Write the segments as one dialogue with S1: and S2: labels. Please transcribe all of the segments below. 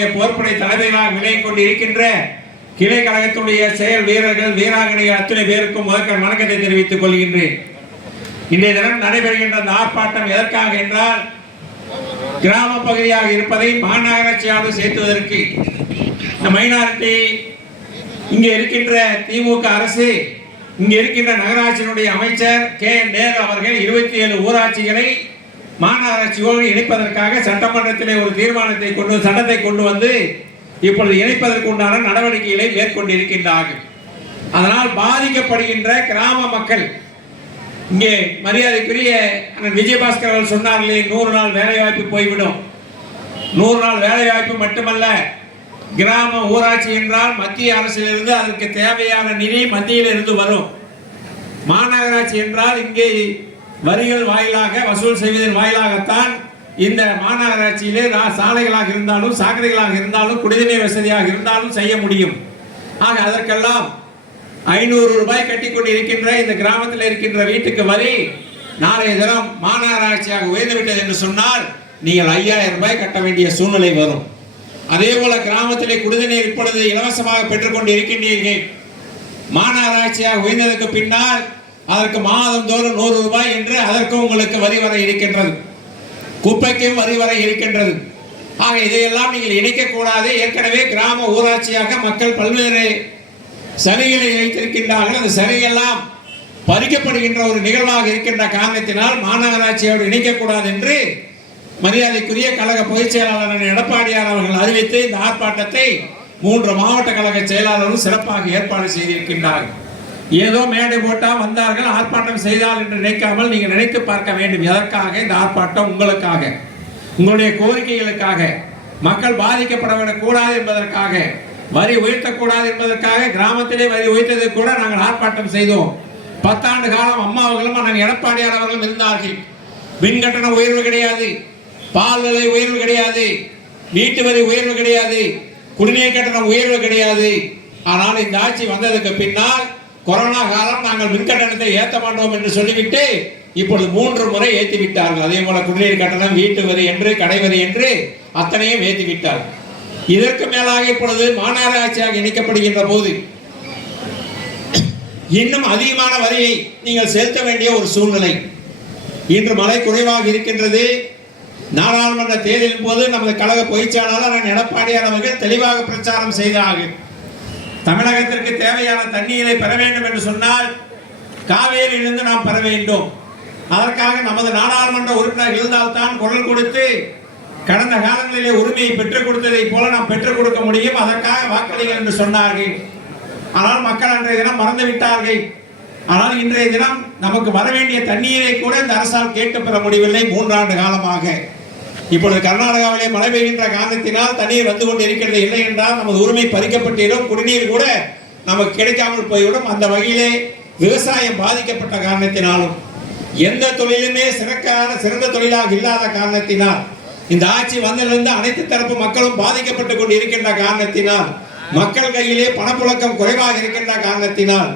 S1: நம்முடைய போர்ப்படை தலைமையிலாக விலகிக் கொண்டு இருக்கின்ற கிளை கழகத்துடைய செயல் வீரர்கள் வீராங்கனைகள் அத்துணை பேருக்கும் முதற்க வணக்கத்தை தெரிவித்துக் கொள்கின்றேன். இன்றைய தினம் நடைபெறுகின்ற இந்த ஆர்ப்பாட்டம் எதற்காக என்றால் கிராம பகுதியாக இருப்பதை மாநகராட்சியாக சேர்த்துவதற்கு இந்த மைனாரிட்டி இங்கே இருக்கின்ற திமுக அரசு இங்கே இருக்கின்ற நகராட்சியினுடைய அமைச்சர் கே என் நேரு அவர்கள் இருபத்தி ஏழு ஊராட்சிகளை மாநகராட்சியோடு இணைப்பதற்காக சட்டமன்றத்திலே ஒரு தீர்மானத்தை கொண்டு சட்டத்தை கொண்டு வந்து இப்பொழுது இணைப்பதற்கு உண்டான நடவடிக்கைகளை மேற்கொண்டிருக்கின்றார்கள். அதனால் பாதிக்கப்படுகின்ற கிராம மக்கள் இங்கே மரியாதைக்குரிய விஜயபாஸ்கர் அவர்கள் சொன்னார்களே நூறு நாள் வேலைவாய்ப்பு போய்விடும். நூறு நாள் வேலைவாய்ப்பு மட்டுமல்ல கிராம ஊராட்சி என்றால் மத்திய அரசிலிருந்து அதற்கு தேவையான நிதி மத்தியிலிருந்து வரும். மாநகராட்சி என்றால் இங்கே வரிகள் வாயிலாக வசூல் செய்வதன் வாயிலாகத்தான் இந்த மாநகராட்சியிலே சாலைகளாக இருந்தாலும் சாக்கடைகளாக இருந்தாலும் குடிநீர் வசதியாக இருந்தாலும் செய்ய முடியும். ஆக அதற்கெல்லாம் ஐநூறு ரூபாய் கட்டி கொண்டு இருக்கின்ற இந்த கிராமத்தில் இருக்கின்ற வீட்டுக்கு வரி நாளைய தினம் மாநகராட்சியாக உயர்ந்துவிட்டது என்று சொன்னால் நீங்கள் ஐயாயிரம் ரூபாய் கட்ட வேண்டிய சூழ்நிலை வரும். அதே போல கிராமத்திலே குடிநீர் இப்பொழுது இலவசமாக பெற்றுக்கொண்டு இருக்கின்றீர்கள். மாநகராட்சியாக உயர்ந்ததற்கு பின்னால் அதற்கு மாதந்தோறும் நூறு ரூபாய் என்று அதற்கும் உங்களுக்கு வரி வர இருக்கின்றது. குப்பைக்கும் வரி வர இருக்கின்றது. ஆக இதையெல்லாம் நீங்கள் இணைக்கக்கூடாது ஏற்கனவே கிராம ஊராட்சியாக மக்கள் பல்வேறு சலுகைகளை வைத்திருக்கின்றார்கள். அந்த சலுகையெல்லாம் பறிக்கப்படுகின்ற ஒரு நிகழ்வாக இருக்கின்ற காரணத்தினால் மாநகராட்சியோடு இணைக்கக்கூடாது என்று மரியாதைக்குரிய கழக பொதுச் செயலாளர் எடப்பாடியார் அவர்கள் அறிவித்து இந்த ஆர்ப்பாட்டத்தை மூன்று மாவட்ட கழக செயலாளரும் சிறப்பாக ஏற்பாடு செய்திருக்கின்றார்கள். ஏதோ மேடை போட்டா வந்தார்கள் ஆர்ப்பாட்டம் செய்தால் என்று நினைக்காமல் நீங்கள் நினைத்து பார்க்க வேண்டும். எதற்காக? இந்த ஆர்ப்பாட்டம் உங்களுக்காக. உங்களுடைய கோரிக்கைகளுக்காக. மக்கள் பாதிக்கப்பட கூடாது என்பதற்காக. வரி உயர்த்தக்கூடாது என்பதற்காக. கிராமத்திலே வரி உயர்த்ததை கூட நாங்கள் ஆர்ப்பாட்டம் செய்தோம். பத்தாண்டு காலம் அம்மா அவர்களும் அண்ணன் எடப்பாடியார் அவர்களும் இருந்தார்கள். மின் கட்டண உயர்வு கிடையாது. பால் விலை உயர்வு கிடையாது. வீட்டு வரி உயர்வு கிடையாது. குடிநீர் கட்டணம் உயர்வு கிடையாது. ஆனால் இந்த ஆட்சி வந்ததுக்கு பின்னால் கொரோனா காலம் நாங்கள் மின்கட்டணத்தை ஏற்ற மாட்டோம் என்று சொல்லிவிட்டு இப்பொழுது மூன்று முறை ஏற்றி விட்டார்கள் அதே போல குடிநீர் கட்டணம் வீட்டு வரி என்று கடை வரி என்று அத்தனையும் ஏற்றி விட்டார்கள் இதற்கு மேலாக இப்பொழுது மாநகராட்சியாக இணைக்கப்படுகின்ற போது இன்னும் அதிகமான வரியை நீங்கள் செலுத்த வேண்டிய ஒரு சூழ்நிலை. இன்று மழை குறைவாக இருக்கின்றது. நாடாளுமன்ற தேர்தலின் போது நமது கழக பொய்ச்சாளர் எடப்பாடியார் அவர்கள் தெளிவாக பிரச்சாரம் செய்தார்கள். தமிழகத்திற்கு தேவையான தண்ணீரை பெற வேண்டும் என்று சொன்னால் காவேரியிலிருந்து நாம் பெற வேண்டும். அதற்காக நமது நாடாளுமன்ற உறுப்பினர் இருந்தால்தான் குரல் கொடுத்து கடந்த காலங்களிலே உரிமையை பெற்றுக் கொடுத்ததை போல நாம் பெற்றுக் கொடுக்க முடியும். அதற்காக வாக்களிங்கள் என்று சொன்னார்கள். ஆனால் மக்கள் அன்றைய தினம் மறந்து விட்டார்கள். ஆனால் இன்றைய தினம் நமக்கு வர வேண்டிய தண்ணீரை கூட இந்த அரசால் கேட்டு பெற முடியவில்லை மூன்றாண்டு காலமாக. இப்பொழுது கர்நாடகாவிலே மழை பெய்கின்ற காரணத்தினால் தண்ணீர் வந்து கொண்டு இருக்கிறது இல்லை என்றால் நமது உரிமை பறிக்கப்பட்டிடும். குடிநீர் கூட நமக்கு கிடைக்காமல் போய்விடும். அந்த வகையிலே விவசாயம் பாதிக்கப்பட்ட காரணத்தினாலும் எந்த தொழிலுமே சிறக்கான சிறந்த தொழிலாக இல்லாத காரணத்தினால் இந்த ஆட்சி வந்ததிலிருந்து அனைத்து தரப்பு மக்களும் பாதிக்கப்பட்டு கொண்டு இருக்கின்ற காரணத்தினால் மக்கள் கையிலே பணப்புழக்கம் குறைவாக இருக்கின்ற காரணத்தினால்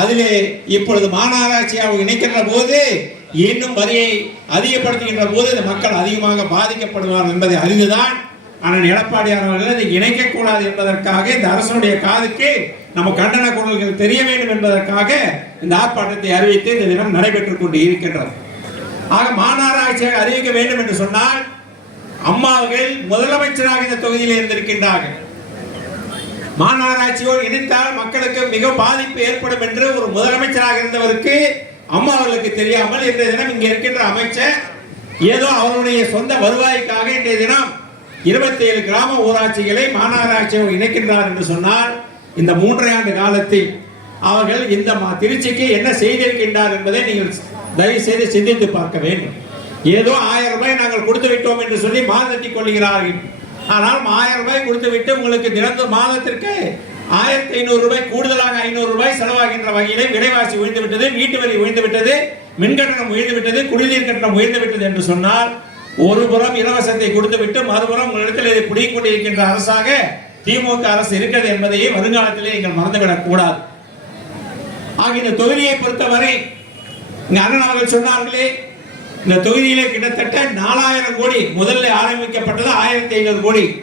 S1: அதிலே இப்பொழுது மாநகராட்சியாக இணைக்கின்ற போது இன்னும் வரியை அதிகப்படுத்துகின்ற போது இந்த மக்கள் அதிகமாக பாதிக்கப்படுவார் என்பதை அறிந்துதான் ஆனால் எடப்பாடியார் அவர்கள் இதை இணைக்கக்கூடாது என்பதற்காக இந்த அரசனுடைய காதுக்கு நம்ம கண்டன குரல்கள் தெரிய வேண்டும் என்பதற்காக இந்த ஆர்ப்பாட்டத்தை அறிவித்து இந்த தினம் நடைபெற்றுக் கொண்டு இருக்கின்றது. ஆக மாநகராட்சியாக அறிவிக்க வேண்டும் என்று சொன்னால் அம்மாவர்கள் முதலமைச்சராக இந்த தொகுதியில் இருந்திருக்கின்றார்கள். மாநகராட்சியோடு இணைத்தால் மக்களுக்கு மிக பாதிப்பு ஏற்படும் என்று ஒரு முதலமைச்சராக இருந்தவருக்கு அம்மா அவர்களுக்கு தெரியாமல் இன்றைய தினம் இங்கே இருக்கின்ற அமைச்சர் ஏதோ அவருடைய சொந்த வருவாய்க்காக இன்றைய தினம் இருபத்தி ஏழு கிராம ஊராட்சிகளை மாநகராட்சியோடு இணைக்கின்றார் என்று சொன்னால் இந்த மூன்றரை ஆண்டு காலத்தில் அவர்கள் இந்த மா- திருச்சிக்கு என்ன செய்திருக்கின்றார் என்பதை நீங்கள் தயவு செய்து சிந்தித்து பார்க்க வேண்டும். ஏதோ ஆயிரம் ரூபாய் நாங்கள் கொடுத்து விட்டோம் என்று சொல்லி மாதட்டிக் கொள்கிறார்கள் ஆனால் ஆயிரம் ரூபாய் கொடுத்து விட்டு உங்களுக்கு தினந்த மாதத்திற்கு ஆயிரத்தி ஐநூறு ரூபாய் கூடுதலாக ஐநூறு ரூபாய் செலவாகின்ற வகையிலே விலைவாசி உயர்ந்து விட்டது வீட்டு வரி உயர்ந்து விட்டது உயர்ந்துவிட்டது உயர்ந்து விட்டது குடிநீர் கட்டணம் உயர்ந்து விட்டது என்று சொன்னால் ஒரு புறம் இலவசத்தை கொடுத்து விட்டு மறுபுறம் உங்களிடத்தில் இதை பிடிங்கிக் கொண்டிருக்கின்ற அரசாக திமுக அரசு இருக்கிறது என்பதையே வருங்காலத்திலே நீங்கள் மறந்துவிடக் கூடாது. ஆக இந்த தொகுதியை பொறுத்தவரை இங்க அண்ணன் அவர்கள் சொன்னார்களே இந்த தொகுதியிலே கிட்டத்தட்ட நாலாயிரம் கோடி முதல்ல ஆரம்பிக்கப்பட்டது ஆயிரத்தி ஐநூறு கோடி.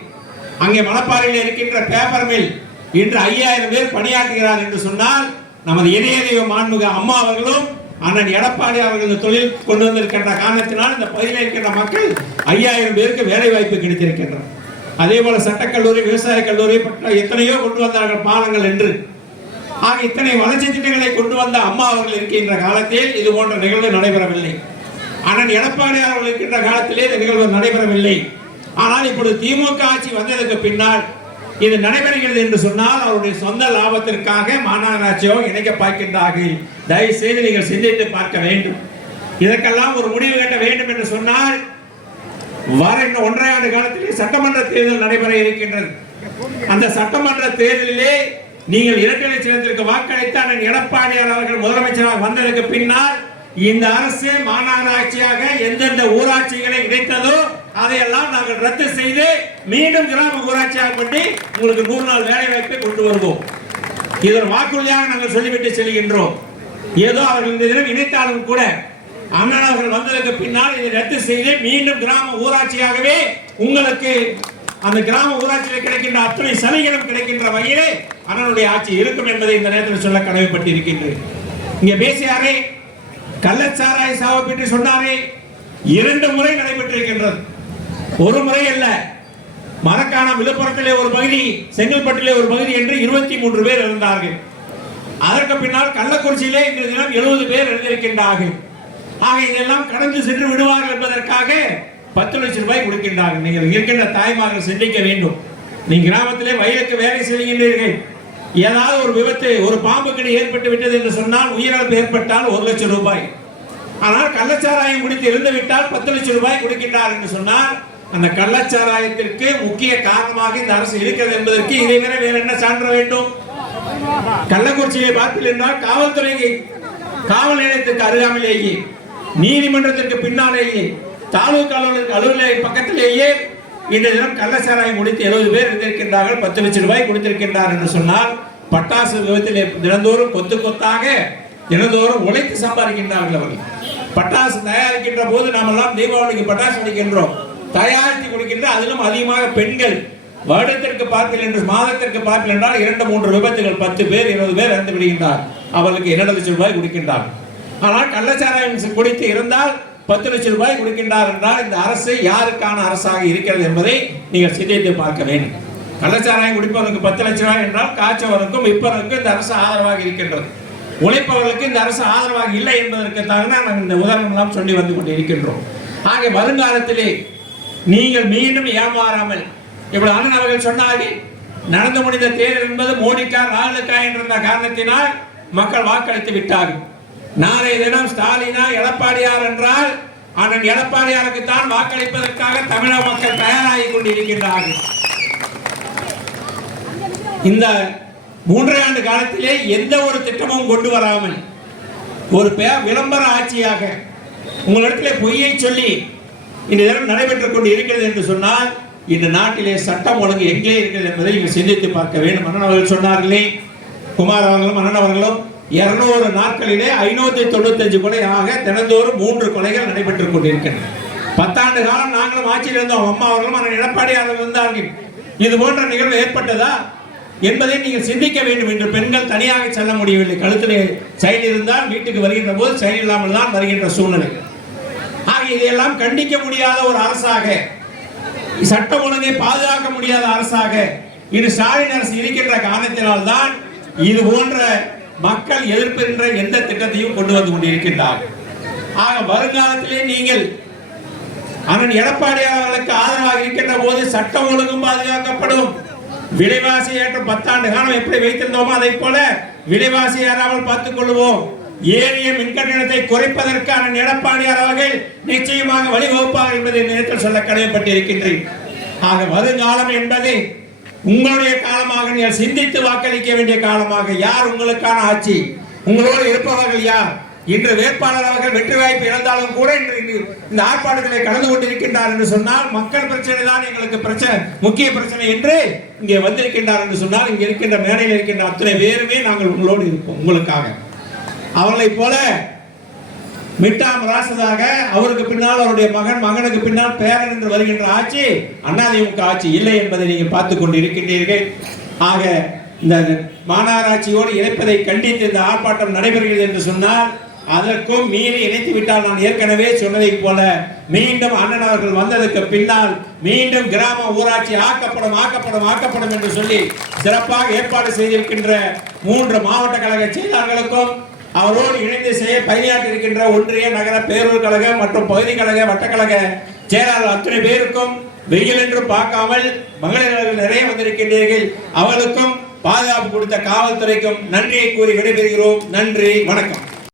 S1: அங்கே மணப்பாறையில் இருக்கின்ற பேப்பர் மில் இன்று ஐயாயிரம் பேர் பணியாற்றுகிறார் என்று சொன்னால் நமது இணைய தெய்வ மாண்புக அம்மா அவர்களும் அண்ணன் எடப்பாடி அவர்கள் இந்த தொழில் கொண்டு வந்திருக்கின்ற காரணத்தினால் இந்த பகுதியில் இருக்கின்ற மக்கள் ஐயாயிரம் பேருக்கு வேலை வாய்ப்பு கிடைத்திருக்கின்றன அதே போல சட்டக்கல்லூரி விவசாய கல்லூரி பற்ற எத்தனையோ கொண்டு வந்தார்கள் பாலங்கள் என்று. ஆக இத்தனை வளர்ச்சி திட்டங்களை கொண்டு வந்த அம்மா அவர்கள் இருக்கின்ற காலத்தில் இது போன்ற நிகழ்வு நடைபெறவில்லை. அண்ணன் எடப்பாடி அவர்கள் இருக்கின்ற காலத்திலே இந்த நிகழ்வு நடைபெறவில்லை. ஆனால் இப்பொழுது திமுக ஆட்சி வந்ததற்கு பின்னால் இது நடைபெறுகிறது என்று சொன்னால் அவருடைய சொந்த லாபத்திற்காக மாநகராட்சியோ இணைக்க பார்க்கின்றார்கள். தயவு செய்து நீங்கள் சிந்தித்து பார்க்க வேண்டும். இதற்கெல்லாம் ஒரு முடிவு கட்ட வேண்டும் என்று சொன்னால் வர இன்னும் ஒன்றரை ஆண்டு காலத்திலே சட்டமன்ற தேர்தல் நடைபெற இருக்கின்றது. அந்த சட்டமன்ற தேர்தலிலே நீங்கள் இரட்டை லட்சத்திற்கு வாக்களித்த அண்ணன் எடப்பாடியார் அவர்கள் முதலமைச்சராக வந்ததற்கு பின்னால் இந்த அரசு மாநகராட்சியாக எந்தெந்த ஊராட்சிகளை இணைத்ததோ அதையெல்லாம் நாங்கள் ரத்து செய்து மீண்டும் கிராம ஊராட்சியாக பண்ணி உங்களுக்கு நூறு நாள் வேலை வாய்ப்பை கொண்டு வருவோம். இதன் வாக்குறுதியாக நாங்கள் சொல்லிவிட்டு செல்கின்றோம். ஏதோ அவர்கள் இந்த தினம் இணைத்தாலும் கூட அண்ணன் அவர்கள் வந்ததற்கு பின்னால் இதை ரத்து செய்து மீண்டும் கிராம ஊராட்சியாகவே உங்களுக்கு அந்த கிராம ஊராட்சியில் கிடைக்கின்ற அத்தனை சலுகைகளும் கிடைக்கின்ற வகையிலே அண்ணனுடைய ஆட்சி இருக்கும் என்பதை இந்த நேரத்தில் சொல்ல கடமைப்பட்டு இருக்கின்றேன் இங்கே பேசியாரே கள்ளச்சாராய சாவை பற்றி சொன்னாரே இரண்டு முறை நடைபெற்றிருக்கின்றது. ஒரு முறை அல்ல. மரக்காணம் விழுப்புரத்திலே ஒரு பகுதி செங்கல்பட்டிலே ஒரு பகுதி என்று இருபத்தி மூன்று பேர் இருந்தார்கள் அதற்கு பின்னால் கள்ளக்குறிச்சியிலே இன்று தினம் எழுபது பேர் இருந்திருக்கின்றார்கள் ஆக இதெல்லாம் கடந்து சென்று விடுவார்கள் என்பதற்காக பத்து லட்சம் ரூபாய் கொடுக்கின்றார்கள். நீங்கள் இருக்கின்ற தாய்மார்கள் சிந்திக்க வேண்டும். நீங்க கிராமத்திலே வயலுக்கு வேலை செய்கின்றீர்கள். ஏதாவது ஒரு விபத்து ஒரு பாம்பு கடி ஏற்பட்டு விட்டது என்று சொன்னால் உயிரிழப்பு ஏற்பட்டால் ஒரு லட்சம் ரூபாய். ஆனால் கள்ளச்சாராயம் குடித்து இறந்து விட்டால் பத்து லட்சம் ரூபாய் கொடுக்கின்றார் என்று சொன்னால் அந்த கள்ளச்சாராயத்திற்கு முக்கிய காரணமாக இந்த அரசு இருக்கிறது என்பதற்கு இதை விட வேற என்ன சான்ற வேண்டும்? கள்ளக்குறிச்சியை பார்த்தீர்கள் என்றால் காவல்துறைக்கு காவல் நிலையத்திற்கு அருகாமையிலேயே நீதிமன்றத்திற்கு பின்னாலேயே தாலுகா அலுவலக அலுவலக பக்கத்திலேயே இந்த தினம் கள்ளச்சாராயம் குடித்து எழுபது பேர் இருந்திருக்கின்றார்கள் பத்து லட்சம் ரூபாய் கொடுத்திருக்கின்றார் என்று சொன்னால் பட்டாசு விபத்திலே தினந்தோறும் கொத்து கொத்தாக தினந்தோறும் உழைத்து சம்பாதிக்கின்றார்கள் அவர்கள். பட்டாசு தயாரிக்கின்ற போது நாமெல்லாம் தீபாவளிக்கு பட்டாசு அடிக்கின்றோம் தயாரித்து கொடுக்கின்ற அதிலும் அதிகமாக பெண்கள். வருடத்திற்கு பார்க்கல என்று மாதத்திற்கு பார்க்கல என்றால் இரண்டு மூன்று விபத்துகள் பத்து பேர் இருபது பேர் இறந்து விடுகின்றார். அவளுக்கு இரண்டு லட்சம் ரூபாய் கொடுக்கின்றார். ஆனால் கள்ளச்சாராயம் குடித்து இருந்தால் பத்து லட்சம் ரூபாய் கொடுக்கின்றார் என்றால் இந்த அரசு யாருக்கான அரசாக இருக்கிறது என்பதை நீங்கள் சிந்தித்து பார்க்க வேண்டும். கள்ளச்சாராயம் குடிப்பவருக்கு பத்து லட்சம் ரூபாய் என்றால் காய்ச்சவருக்கும் விற்பவருக்கும் இந்த அரசு ஆதரவாக இருக்கின்றது. உழைப்பவர்களுக்கு இந்த அரசு ஆதரவாக இல்லை என்பதற்கு தான் நாங்கள் இந்த உதாரணம் எல்லாம் சொல்லி வந்து கொண்டு இருக்கின்றோம் ஆக வருங்காலத்திலே நீங்கள் மீண்டும் ஏமாறாமல். இவ்வளவு அண்ணன் அவர்கள் சொன்னார்கள் நடந்து முடிந்த தேர்தல் என்பது மோடிக்கா ராகுலுக்கா என்ற காரணத்தினால் மக்கள் வாக்களித்து விட்டார்கள். நாளை தினம் ஸ்டாலினா எடப்பாடியார் என்றால் அண்ணன் எடப்பாடியாருக்கு தான் வாக்களிப்பதற்காக தமிழக மக்கள் தயாராகி கொண்டிருக்கின்றார்கள். இந்த மூன்றரை ஆண்டு காலத்திலே எந்த ஒரு திட்டமும் கொண்டு வராமல் ஒரு பே- விளம்பர ஆட்சியாக உங்களிடத்தில் பொய்யை சொல்லி இந்த தினம் நடைபெற்றுக் கொண்டு இருக்கிறது என்று சொன்னால் இந்த நாட்டிலே சட்டம் ஒழுங்கு எங்கே இருக்கிறது என்பதை நீங்கள் சிந்தித்து பார்க்க வேண்டும். அண்ணன் அவர்கள் சொன்னார்களே குமார் அவர்களும் அண்ணன் அவர்களும் இருநூறு நாட்களிலே ஐநூத்தி தொண்ணூத்தஞ்சு கொலையாக தினந்தோறும் மூன்று கொலைகள் நடைபெற்றுக் கொண்டிருக்கின்றன. பத்தாண்டு காலம் நாங்களும் ஆட்சியில் இருந்தோம் அம்மா அவர்களும் அண்ணன் எடப்பாடி அவர்கள் இருந்தார்கள். இது போன்ற நிகழ்வு ஏற்பட்டதா என்பதை நீங்கள் சிந்திக்க வேண்டும் என்று பெண்கள் தனியாக செல்ல முடியவில்லை. கழுத்திலே செயல் இருந்தால் வீட்டுக்கு வருகின்ற போது செயல் இல்லாமல் தான் வருகின்ற சூழ்நிலை. ஆக இதையெல்லாம் கண்டிக்க முடியாத ஒரு அரசாக சட்டம் ஒழுங்கை பாதுகாக்க முடியாத அரசாக இது ஸ்டாலின் அரசு இருக்கின்ற காரணத்தினால் தான் இது போன்ற மக்கள் எதிர்க்கின்ற எந்த திட்டத்தையும் கொண்டு வந்து கொண்டிருக்கின்றார்கள். ஆக வருங்காலத்திலே நீங்கள் அண்ணன் எடப்பாடி அவர்களுக்கு ஆதரவாக இருக்கின்ற போது சட்டம் ஒழுங்கும் பாதுகாக்கப்படும். விலைவாசி ஏற்றம் பத்தாண்டு காலம் எப்படி வைத்திருந்தோமோ அதை போல விலைவாசி ஏறாமல் பார்த்துக் கொள்வோம் ஏறிய மின்கட்டணத்தை குறைப்பதற்கான எடப்பாடியார் அவர்கள் நிச்சயமாக வழிவகுப்பார் என்பதை நினைத்து சொல்ல கடமைப்பட்டிருக்கின்றேன். ஆக வருங்காலம் என்பது உங்களுடைய காலமாக நீங்கள் சிந்தித்து வாக்களிக்க வேண்டிய காலமாக யார் உங்களுக்கான ஆட்சி? உங்களோடு இருப்பவர்கள் யார்? இன்று வேட்பாளர் அவர்கள் வெற்றி வாய்ப்பு இழந்தாலும் கூட இன்று இந்த ஆர்ப்பாட்டங்களை கலந்து கொண்டிருக்கின்றார் என்று சொன்னால் மக்கள் பிரச்சனை தான் எங்களுக்கு பிரச்சனை முக்கிய பிரச்சனை என்று இங்கே வந்திருக்கின்றார் என்று சொன்னால் இங்கே இருக்கின்ற மேடையில் இருக்கின்ற அத்தனை பேருமே நாங்கள் உங்களோடு இருப்போம் உங்களுக்காக. அவர்களைப் போல மிட்டாம் ராசதாக அவருக்கு பின்னால் அவருடைய மகன் மகனுக்கு பின்னால் பேரன் என்று வருகின்ற ஆட்சி அண்ணாதிமுக ஆட்சி இல்லை என்பதை நீங்கள் பார்த்து கொண்டு இருக்கின்றீர்கள் ஆக இந்த மாநகராட்சியோடு இணைப்பதை கண்டித்து இந்த ஆர்ப்பாட்டம் நடைபெறுகிறது என்று சொன்னால் அதற்கும் மீறி இணைத்து விட்டால் நான் ஏற்கனவே சொன்னதைப் போல மீண்டும் அண்ணன் அவர்கள் வந்ததற்கு பின்னால் மீண்டும் கிராம ஊராட்சி ஆக்கப்படும் ஆக்கப்படும் ஆக்கப்படும் என்று சொல்லி சிறப்பாக ஏற்பாடு செய்திருக்கின்ற மூன்று மாவட்ட கழக செயலாளர்களுக்கும் அவரோடு இணைந்து செய்ய பணியாற்றிருக்கின்ற ஒன்றிய நகர பேரூர் கழக மற்றும் பகுதி கழக வட்டக்கழக செயலாளர் அத்தனை பேருக்கும் வெயில் என்று பார்க்காமல் மகளிர்கள் நிறைய வந்திருக்கின்றீர்கள். அவளுக்கும் பாதுகாப்பு கொடுத்த காவல்துறைக்கும் நன்றியை கூறி விடைபெறுகிறோம். நன்றி வணக்கம்.